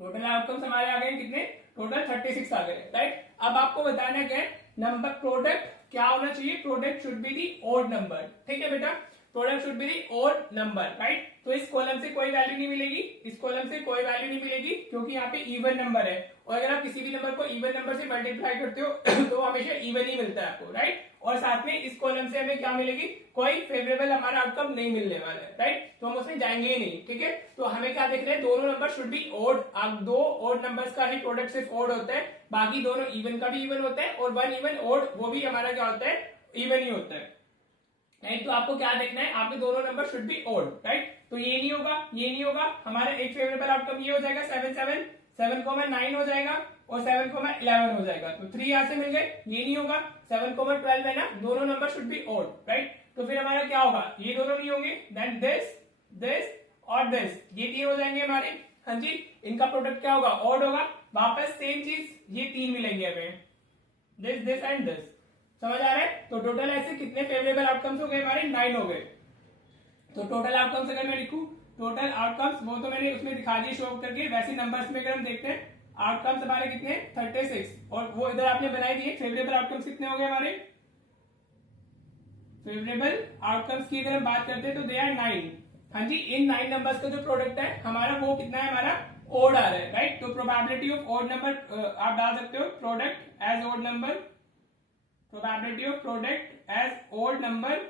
टोटल आउटकम्स हमारे आ गए कितने, टोटल 36 आ गए, राइट। अब आपको बताना क्या है, नंबर प्रोडक्ट क्या होना चाहिए, product should be the odd number, ठीक है बेटा, product should be the odd number, right. तो इस कॉलम से कोई वैल्यू नहीं मिलेगी, इस कॉलम से कोई वैल्यू नहीं मिलेगी क्योंकि यहाँ पे इवन नंबर है, और अगर आप किसी भी नंबर को इवन नंबर से मल्टीप्लाई करते हो तो हमेशा इवन ही मिलता है आपको, राइट। और साथ में इस कॉलम से हमें क्या मिलेगी, कोई फेवरेबल हमारा आउटकम नहीं मिलने वाला है, राइट। तो हम उसमें जाएंगे ही नहीं, ठीक है। तो हमें क्या देख रहे हैं, दोनों नंबर शुड बी ओड। अब 2 ओड नंबर्स का ही प्रोडक्ट सिर्फ ओड होता है, बाकी दोनों इवन का भी इवन होता है, और 1 इवन ओड वो भी हमारा क्या होता है, इवन ही होता है, राइट। तो आपको क्या देखना है, आपके दोनों number should be odd, right. तो ये नहीं होगा, ये नहीं होगा, हमारा एक फेवरेबल आउटकम ये हो जाएगा 7 7 7,9 हो जाएगा, और 7,11 हो जाएगा, तो 3 यहां से मिल गए। ये नहीं होगा, 7,12 है ना, दोनों number should be odd, right. तो फिर हमारा क्या होगा, ये दोनों नहीं होंगे, देन दिस दिस और दिस, ये 3 हो जाएंगे हमारे, हाँ जी। इनका प्रोडक्ट क्या होगा, ओड होगा। वापस सेम चीज, ये 3 मिलेंगे हमें, दिस दिस एंड दिस, समझ आ रहा है। तो टोटल ऐसे कितने फेवरेबल आउटकम्स हो गए हमारे, 9 हो गए। तो टोटल आउटकम्स अगर मैं लिखूं, टोटल आउटकम्स वो तो मैंने उसमें दिखा दिए शो करके, वैसे नंबर्स में अगर हम देखते हैं आउटकम्स हमारे कितने 36, और वो इधर आपने बनाई दिए फेवरेबल आउटकम्स कितने हो गए हमारे, फेवरेबल आउटकम्स की अगर हम बात करते हैं तो दे आर 9, हाँ जी। इन 9 नंबर्स का जो प्रोडक्ट है हमारा वो कितना है, हमारा ओड आ रहा है, राइट। तो प्रोबेबिलिटी ऑफ ओड नंबर आप डाल सकते हो, product as odd number, probability of product as odd number,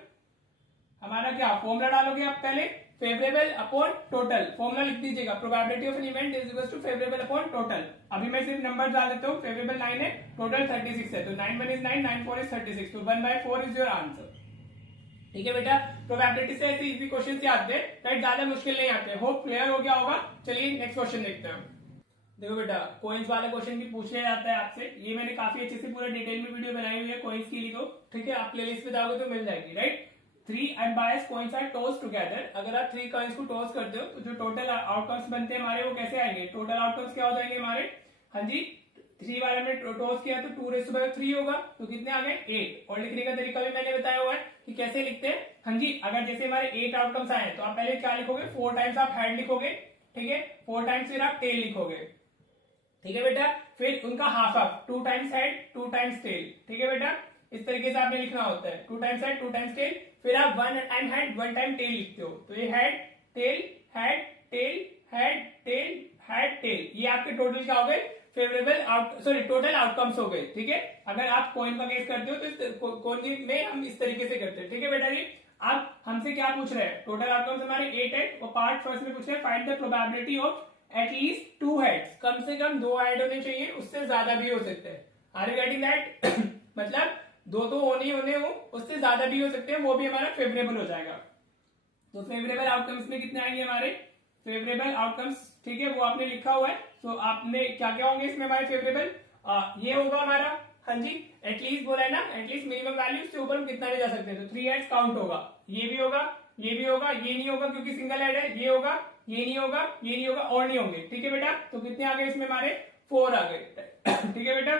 हमारा क्या फॉर्मूला डालोगे आप, पहले फेवरेबल अपॉन टोटल, फॉर्मूला लिख दीजिएगा, probability of an event is equal to favourable upon total. अभी मैं सिर्फ नंबर डाल देता हूँ, फेवरेबल 9 है, टोटल 36 है, तो 9 1 इज 9, 9 4 इज 36, तो 1/4 इज योर आंसर, ठीक है बेटा। प्रोबेबिलिटी से ऐसे इजी क्वेश्चन से आते हैं, राइट, ज्यादा मुश्किल नहीं आते। होप क्लियर हो गया होगा। चलिए नेक्स्ट क्वेश्चन देखते हैं। देखो बेटा, कोइंस वाला क्वेश्चन भी पूछा जाता है आपसे, ये मैंने काफी अच्छे से पूरा डिटेल में वीडियो बनाई हुई है कोइंस के लिए, तो ठीक है, आप प्लेलिस्ट पे जाओगे तो मिल जाएगी, right. 3 unbiased coins are tossed together, अगर आप 3 कॉइन्स को टॉस करते हो तो जो टोटल आउटकम्स बनते हैं हमारे वो कैसे आएंगे, टोटल आउटकम्स क्या हो जाएंगे हमारे, हाँ जी 3 वाले में टॉस किया तो 2⁻³ होगा, तो कितने आ गए 8। और लिखने का तरीका भी मैंने बताया हुआ है कि कैसे लिखते हैं, हाँ जी, अगर जैसे हमारे 8 आउटकम्स आए तो आप पहले क्या लिखोगे, 4 टाइम्स आप हेड लिखोगे, ठीक है, 4 टाइम्स फिर आप टेल लिखोगे, ठीक है बेटा, फिर उनका half half, 2 times head 2 times tail, ठीक है बेटा, इस तरीके से आपने लिखना होता है, 2 टाइम्स हेड 2 टाइम्स टेल, फिर आप 1 टाइम हेड 1 टाइम टेल लिखते हो, तो ये head tail head tail head tail head tail, ये आपके टोटल क्या हो गए, फेवरेबल टोटल आउटकम्स हो गए, ठीक है। अगर आप कॉइन का केस करते हो तो कॉइन में हम इस तरीके से करते हैं, ठीक है बेटा जी। अब हमसे क्या पूछ रहे हैं, टोटल आउटकम्स हमारे 8 है, और पार्ट फर्स्ट में पूछ रहे हैं find the probability of at least 2 heads, कम से कम 2 हेड होने चाहिए, उससे ज्यादा भी हो सकते हैं, आर यू गेटिंग दैट मतलब 2 तो होने हो, उससे ज्यादा भी हो सकते हैं, वो भी हमारा फेवरेबल हो जाएगा। तो फेवरेबल आउटकम्स में कितने आएंगे हमारे फेवरेबल आउटकम्स, ठीक है, वो आपने लिखा हुआ है। तो आपने क्या क्या होंगे इसमें हमारे फेवरेबल, ये होगा हमारा, हाँ जी, एटलीस्ट बोला है ना, एटलीस्ट मिनिमम वैल्यू से ऊपर हम कितना नहीं जा सकते, तो 3 हेड्स काउंट होगा, ये भी होगा, ये भी होगा, ये नहीं होगा क्योंकि सिंगल हेड है, ये होगा, ये नहीं होगा, ये नहीं होगा, और नहीं होंगे, ठीक है बेटा। तो कितने आ गए इसमें हमारे 4 आ गए ठीक है बेटा,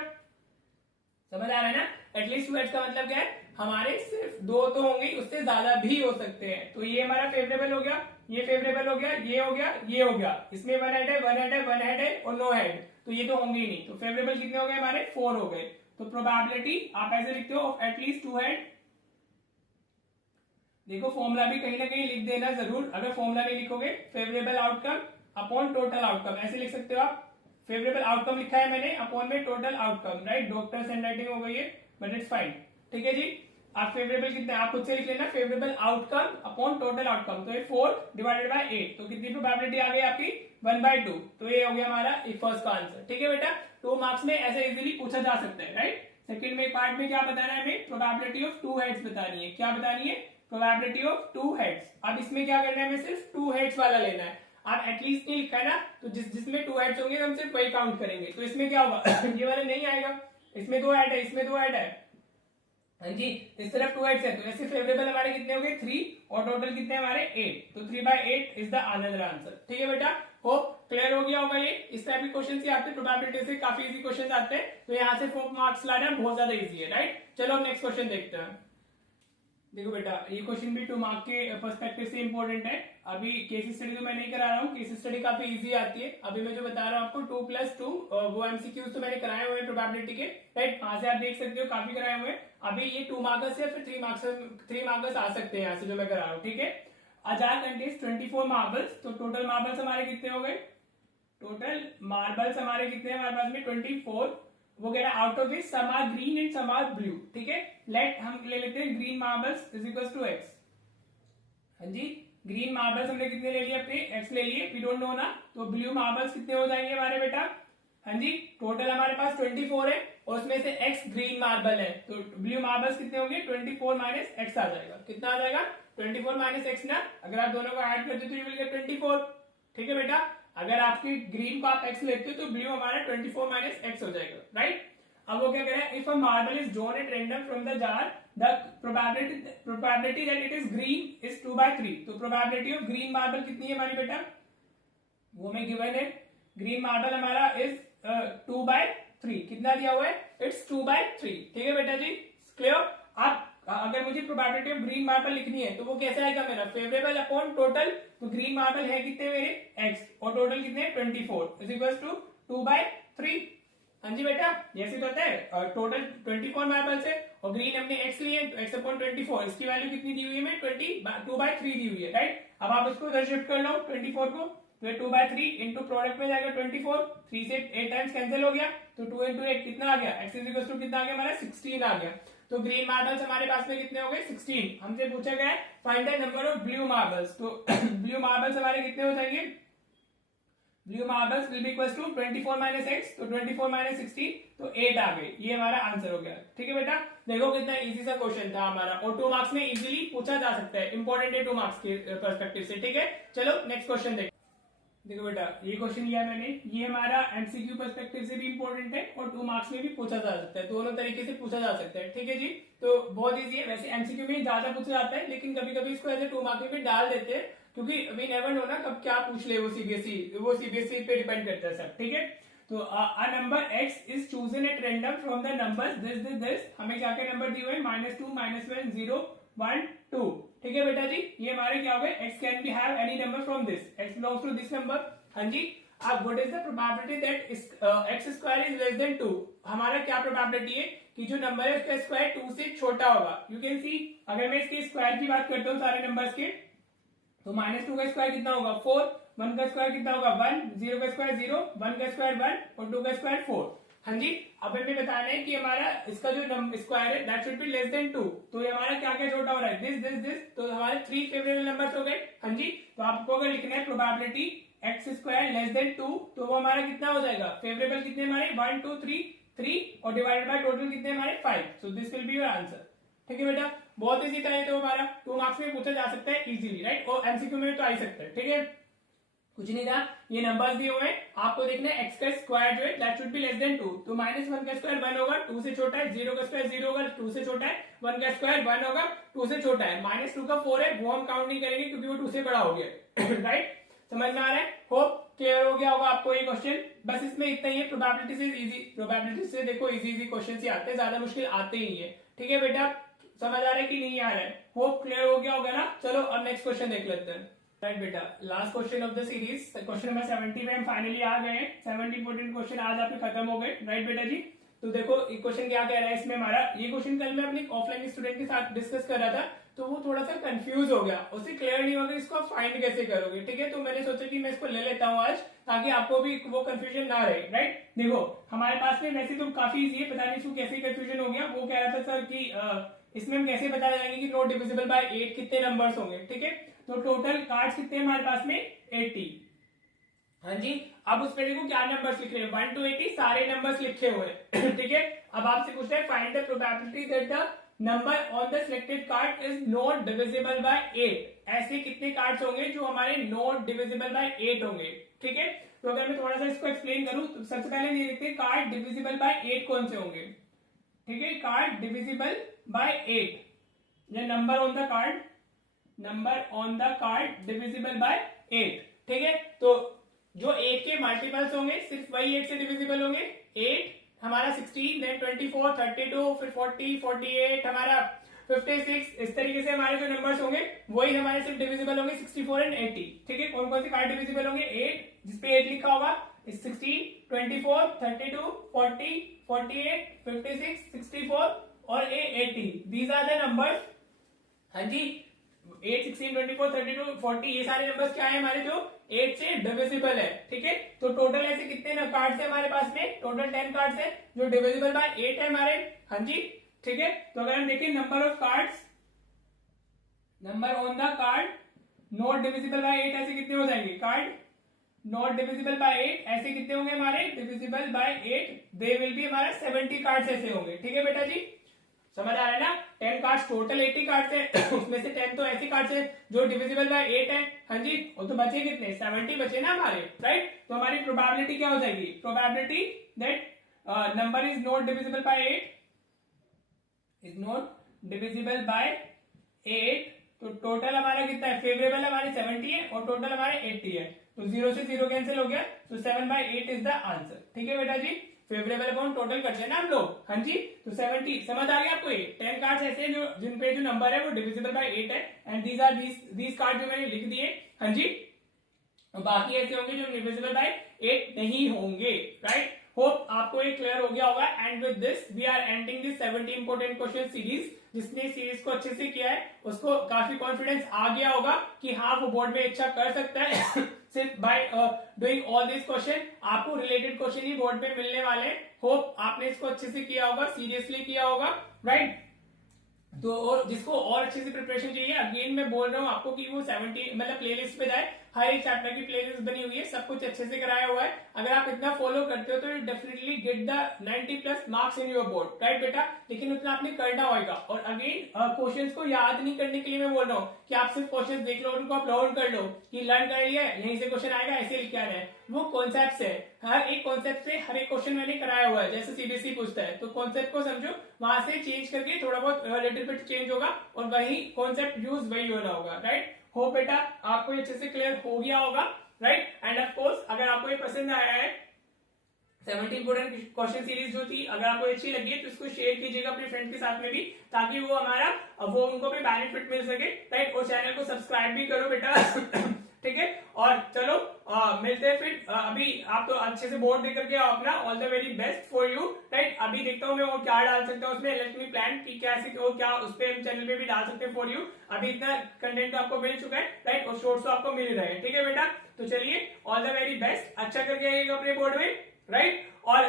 समझ आ रहा है ना। एटलीस्ट 2 हेड्स का मतलब क्या है, हमारे सिर्फ 2 तो होंगे, उससे ज्यादा भी हो सकते हैं, तो ये हमारा फेवरेबल हो गया, ये फेवरेबल हो गया, ये हो गया, ये हो गया, इसमें 1 हेड है 1 हेड है 1 हेड है और 9 हेड, तो ये तो होंगे ही नहीं, तो फेवरेबल कितने हो गए हमारे 4 हो गए। तो प्रोबेबिलिटी आप ऐसे लिखते हो ऑफ एटलीस्ट 2 हेड, देखो फॉर्मूला भी कहीं ना कहीं लिख देना जरूर, अगर फॉर्मूला नहीं लिखोगे, favourable outcome upon total outcome ऐसे लिख सकते हो आप, फेवरेबल आउटकम लिखा है मैंने, अपॉन में total outcome, right, doctors handwriting हो गई है बट इट्स फाइन, ठीक है जी। आप फेवरेबल कितने, आप खुद से लिख लेना, favourable outcome upon total outcome, तो ये 4 डिवाइडेड बाय 8, तो कितनी प्रोबेबिलिटी आ गई आपकी 1/2, तो ये हो गया हमारा फर्स्ट का आंसर, ठीक है बेटा। 2 मार्क्स में ऐसे इजीली पूछा जा सकता है, राइट। सेकंड में पार्ट में क्या बताना है हमें, प्रोबेबिलिटी ऑफ 2 हेड्स बतानी है, क्या बतानी है, प्रोबेबिलिटी ऑफ 2 हेड्स। अब इसमें क्या करना है, हमें सिर्फ 2 हेड्स वाला लेना है, आप एटलीस्ट नहीं लिखा है ना, तो जिसमें 2 हेड्स होंगे हम सिर्फ वही काउंट करेंगे, तो इसमें क्या होगा ये वाला नहीं आएगा, इसमें 2 हेड है, इसमें 2 हेड है, हाँ जी, इस तरफ 2 हेड्स है, तो ऐसे फेवरेबल हमारे कितने हो गए 3, और टोटल कितने हमारे 8, तो 3/8 इज द अनदर आंसर, ठीक है बेटा। होप क्लियर हो गया होगा ये, इस टाइप के क्वेश्चन से आते हैं, प्रोबेबिलिटी से काफी इजी क्वेश्चन आते हैं, तो यहाँ से 4 मार्क्स लाना बहुत ज्यादा इजी है, राइट। चलो अब नेक्स्ट क्वेश्चन देखते हैं। देखो बेटा, ये क्वेश्चन भी 2 मार्क के पर्सपेक्टिव से इंपॉर्टेंट है। अभी केस स्टडी तो मैं नहीं करा रहा हूँ, केस स्टडी काफी इजी आती है। अभी मैं जो बता रहा हूँ आपको 2+2 वो एमसीक्यूज तो मैंने कराए हुए हैं प्रोबेबिलिटी के, राइट, वहां से आप देख सकते हो काफी कराए हुए हैं। अभी ये 2 मार्कर्स है, फिर 3 मार्कर्स आ सकते हैं यहाँ से जो मैं करा रहा हूँ, ठीक है। अ जार कंटेन्स 24 मार्बल्स, तो टोटल मार्बल्स हमारे कितने हो गए, टोटल मार्बल्स हमारे कितने हैं हमारे पास में 24, वो कह रहा है out of this some are green and some are blue, ठीक है। लेट हम ले लेते हैं green marbles is equal to X, हाँ जी, ग्रीन मार्बल्स हमने कितने ले लिए अपने, एक्स ले लिए, वी डोंट नो ना, तो ब्लू मार्बल्स कितने हो जाएंगे हमारे बेटा, हाँ जी, टोटल हमारे पास 24 है, और उसमें से एक्स ग्रीन मार्बल है, तो ब्लू मार्बल्स कितने होंगे 24 माइनस एक्स आ जाएगा, कितना आ जाएगा 24 माइनस एक्स ना, अगर आप दोनों को ऐड करते हो तो यू विल गेट 24, ठीक है बेटा। अगर आपकी ग्रीन को आप एक्स लेते हो तो ब्लू हमारा 24 माइनस एक्स हो जाएगा, राइट। अब वो क्या कह रहा है, if a marble is drawn at random from the jar the probability that it is green is 2/3, तो प्रोबेबिलिटी ऑफ ग्रीन मार्बल कितनी है हमारी बेटा, वो में गिवन है, ग्रीन मार्बल हमारा इज 2/3, कितना दिया हुआ है, इट्स 2/3, ठीक है बेटा जी, क्लियर। आप अगर मुझे प्रोबेबिलिटी ऑफ ग्रीन मार्बल लिखनी है तो वो कैसे आएगा मेरा, फेवरेबल अपॉन टोटल, तो ग्रीन मार्बल है कितने मेरे x, और टोटल कितने 24 इज इक्वल टू 2/3, हाँ जी बेटा, जैसे तो होता है टोटल 24 मार्बल्स है और ग्रीन हमने x लिए तो x अपॉन 24, इसकी वैल्यू कितनी दी हुई है, मैं 2/3 दी हुई है, राइट। अब आप इसको उधर शिफ्ट कर लो 24 को, तो ये 2/3 इंटू प्रोडक्ट में जाएगा 24, 3 से 8 टाइम्स कैंसिल हो गया, तो 2 इंटू 8 कितना आ गया, x इज इक्वल टू कितना आ गया हमारा 16 आ गया। तो ग्रीन मार्बल्स हमारे पास में कितने हो गए 16, हमसे पूछा गया है find the number of blue marbles, तो ब्लू मार्बल्स हमारे कितने हो जाएंगे, blue marbles will be equal to 24 minus X, तो 24 माइनस 16, तो 8 आ गए, ये हमारा आंसर हो गया, ठीक है बेटा। देखो कितना इजी सा क्वेश्चन था हमारा, और 2 मार्क्स में इजीली पूछा जा सकता है, इंपॉर्टेंट है 2 मार्क्स के पर्सपेक्टिव से, ठीक है। चलो नेक्स्ट क्वेश्चन देखते हैं। देखो बेटा, ये क्वेश्चन लिया मैंने, ये हमारा एमसीक्यू पर्सपेक्टिव से भी इंपॉर्टेंट है और 2 मार्क्स में भी पूछा जा सकता है, दोनों तरीके से पूछा जा सकता है। ठीक है जी, तो बहुत इजी है। वैसे एमसीक्यू में ज्यादा पूछा जाता है, लेकिन कभी कभी इसको ऐसे 2 मार्क्स में भी डाल देते हैं, क्योंकि वी नेवर नो ना कब क्या पूछ ले वो सीबीएसई पे डिपेंड करता है सब। ठीक है, तो a number x is chosen at random from the numbers this. हमें क्या क्या नंबर दिए हुए हैं, -2, -1, 0, 1, 2। ठीक है बेटा जी, ये हमारे क्या हो गए, x can be have any number from this, x belongs to this number. हाँ जी, अब what is the probability that x square is less than 2। हमारा क्या प्रोबेबिलिटी है कि जो नंबर है उसका स्क्वायर 2 से छोटा होगा। यू कैन सी, अगर मैं इसके स्क्वायर की बात करता हूँ सारे नंबर्स के, तो -2 का स्क्वायर कितना होगा 4, 1 का स्क्वायर कितना होगा 1, 0 का स्क्वायर 0, 1 का स्क्वायर 1 और 2 का स्क्वायर 4। हाँ जी, अब हमें बताना है कि हमारा इसका जो स्क्वायर है that should be less than 2। तो ये हमारा क्या क्या छोटा हो रहा है, दिस, तो हमारे 3 फेवरेबल नंबर्स हो गए। हाँ जी, तो आपको अगर लिखना है probability x square less than 2, तो वो हमारा कितना हो जाएगा, फेवरेबल कितने हमारे 1, 2, 3 और डिवाइडेड बाय टोटल कितने हमारे 5। So this will be your answer. ठीक है बेटा, बहुत इजी था ये, तो हमारा 2 मार्क्स में पूछा जा सकता है इजीली, राइट, और एमसीक्यू में तो आ ही सकता है। ठीक है, कुछ नहीं था, ये नंबर्स दिए हुए हैं, आपको देखना है एक्स का स्क्वायर जो है that should be less than 2। तो -1 का स्क्वायर 1 होगा, 2 से छोटा है, 0 का स्क्वायर 0 होगा, 2 से छोटा है, 1 का स्क्वायर 1 होगा, 2 से छोटा है, -2 का 4 है, वो हम काउंट नहीं करेंगे क्योंकि वो 2 से बड़ा हो गया। राइट, समझ में आ रहा है, होप क्लियर हो गया होगा आपको ये क्वेश्चन। बस इसमें इतना ही है, प्रोबेबिलिटी से इजी, प्रोबेबिलिटी से देखो इजी क्वेश्चन ही आते हैं, ज्यादा मुश्किल आते ही नहीं है। ठीक है बेटा, समझ आ रहा है कि नहीं आ रहा है, होप क्लियर हो गया होगा ना। चलो अब नेक्स्ट क्वेश्चन देख लेते हैं। राइट बेटा, last question of the series, question number 70 में हम फाइनली आ गए हैं। 70 इंपोर्टेंट क्वेश्चन आज आपके खत्म हो गए। राइट बेटा जी, तो देखो क्वेश्चन क्या कह रहा है इसमें हमारा, ये क्वेश्चन कल मैं अपने ऑफलाइन स्टूडेंट के साथ डिस्कस कर रहा था, तो वो थोड़ा सा कंफ्यूज हो गया, उसे क्लियर नहीं होगा इसको आप फाइंड कैसे करोगे। ठीक है, तो मैंने सोचा कि मैं इसको ले लेता हूँ आज, ताकि आपको भी वो कंफ्यूजन ना रहे। राइट, देखो हमारे पास में वैसे तो काफी इजी है, पता नहीं इसको कैसे कंफ्यूजन हो गया। वो कह रहा था सर कि इसमें हम कैसे बता जाएंगे कि नॉट डिविजिबल बाय 8 कितने नंबर्स होंगे। ठीक है, तो टोटल कार्ड्स कितने हमारे पास में 80। हाँ जी, अब उस पे देखो क्या नंबर्स लिख रहे हैं, 1 to 80 सारे नंबर्स लिखे हुए हैं। ठीक है, अब आपसे पूछता है find the probability that the number on the selected card is not divisible by 8। ऐसे कितने कार्ड्स होंगे जो हमारे नॉट डिविजिबल बाय 8 होंगे। ठीक है, तो अगर मैं थोड़ा सा इसको एक्सप्लेन करूं, तो सबसे पहले ये देखते हैं कार्ड डिविजिबल बाय 8 कौन से होंगे। ठीक है, कार्ड डिविजिबल बाय 8 या number on the card, number on the card divisible by 8। ठीक है, तो जो 8 के मल्टीपल्स होंगे सिर्फ वही 8 से डिविजिबल होंगे। 8 हमारा 16, देन 24, 32, फिर 40, 48 हमारा 56, इस तरीके से हमारे जो नंबर्स होंगे वही हमारे सिर्फ डिविजिबल होंगे 64 एंड 80। ठीक है, कौन कौन से कार्ड डिविजिबल होंगे, 8 जिसपे 8 लिखा होगा, 16, 24, 32, 40, 48, 56, 64 और 80। These are the numbers. हाँ जी, 8, 16, 24, 32, 40 ये सारे नंबर्स क्या है हमारे जो 8 से डिविजिबल है। ठीक है, तो टोटल ऐसे कितने कार्ड्स है हमारे पास में, टोटल 10 कार्ड्स है जो डिविजिबल बाय 8 है हमारे। हाँ जी, ठीक है, तो अगर हम देखें number of cards, number on the card not divisible by 8 ऐसे कितने हो जाएंगे, कार्ड नॉट डिविजिबल बाय 8 ऐसे कितने होंगे हमारे, divisible by 8 they will be हमारा 70 कार्ड्स ऐसे होंगे। ठीक है बेटा जी, समझ आ रहा है ना। 10 कार्ड्स, टोटल 80 कार्ड्स है, उसमें से 10 तो ऐसे कार्ड्स है जो डिविजिबल बाय 8 है। हाँ जी, और तो बचे कितने, 70 बचे ना हमारे। राइट, तो हमारी प्रोबेबिलिटी क्या हो जाएगी, probability that number is not divisible by 8 is not divisible by 8। तो टोटल हमारा कितना है, फेवरेबल हमारे 70 है और टोटल हमारे 80 है, तो 0 से 0 कैंसिल हो गया, तो 7/8 इज द आंसर। ठीक है बेटा जी, फेवरेबल अमाउंट टोटल करते हैं ना हम लोग। हाँ जी, तो 70 समझ आ गया आपको। ये 10 कार्ड्स ऐसे हैं जो जिन पे जो नंबर है वो डिविजिबल बाय 8 है, and these are these card जो मैंने लिख दिए। हाँ जी, बाकी ऐसे होंगे जो डिविजिबल बाय 8 नहीं होंगे। राइट, होप आपको ये क्लियर हो गया होगा। And with this we are ending this 70 important question series. जिसने सीरीज को अच्छे से किया है उसको काफी कॉन्फिडेंस आ गया होगा कि हाँ वो बोर्ड में अच्छा कर सकता है। सिर्फ by doing all this question आपको रिलेटेड क्वेश्चन ही बोर्ड पे मिलने वाले हैं। होप आपने इसको अच्छे से किया होगा, सीरियसली किया होगा। राइट, तो और जिसको और अच्छे से प्रिपरेशन चाहिए, अगेन मैं बोल रहा हूँ आपको कि वो 70 मतलब प्लेलिस्ट पे जाए, हर एक चैप्टर की प्लेलिस्ट बनी हुई है, सब कुछ अच्छे से कराया हुआ है। अगर आप इतना फॉलो करते हो तो definitely get the 90+ marks in your board, right बेटा। लेकिन उतना आपने करना होगा। और अगेन क्वेश्चंस को याद नहीं करने के लिए मैं बोल रहा हूँ कि आप सिर्फ क्वेश्चंस देख लो, उनको आप लर्न कर लो कि लर्न कर लिया यहीं से क्वेश्चन आएगा ऐसे लिख के आना है। वो कॉन्सेप्ट है, हर एक कॉन्सेप्ट से हर एक क्वेश्चन मैंने कराया हुआ है। जैसे सीबीएसई पूछता है तो कॉन्सेप्ट को समझो, वहां से चेंज करके थोड़ा बहुत लिटिल बिट चेंज होगा और वही कॉन्सेप्ट यूज वही होना होगा, राइट। हो बेटा आपको अच्छे से क्लियर हो गया होगा, राइट। एंड ऑफ कोर्स अगर आपको ये पसंद आया है 17 इंपोर्टेंट क्वेश्चन सीरीज जो थी, अगर आपको अच्छी लगी है तो इसको शेयर कीजिएगा अपने फ्रेंड के साथ में भी, ताकि वो उनको भी बेनिफिट मिल सके, राइट। और चैनल को सब्सक्राइब भी करो बेटा ठीक है। और चलो मिलते हैं फिर। अभी आप तो अच्छे से बोर्ड दे करके आओ अपना। All the very best for you, right. अभी देखता हूँ मैं और क्या डाल सकता हूँ उसमें, लेट मी प्लान कि कैसे और क्या उस पर चैनल पे भी डाल सकते हैं फॉर यू। अभी इतना कंटेंट तो आपको मिल चुका है, राइट, और शॉर्ट्स तो आपको मिल ही रहे हैं, ठीक है बेटा। तो चलिए ऑल द वेरी बेस्ट, अच्छा करके आइएगा अपने बोर्ड में, राइट। और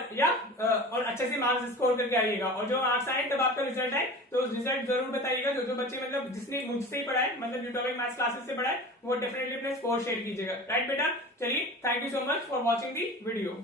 अच्छे से मार्क्स स्कोर करके आइएगा। और जो मार्क्स आए तब आपका रिजल्ट आए तो रिजल्ट जरूर बताइएगा। जो बच्चे मतलब जिसने मुझसे ही पढ़ा है, मतलब यूट्यूब मैथ्स क्लासेस से पढ़ा है, वो डेफिनेटली अपने स्कोर शेयर कीजिएगा, राइट बेटा। चलिए thank you so much for watching the video.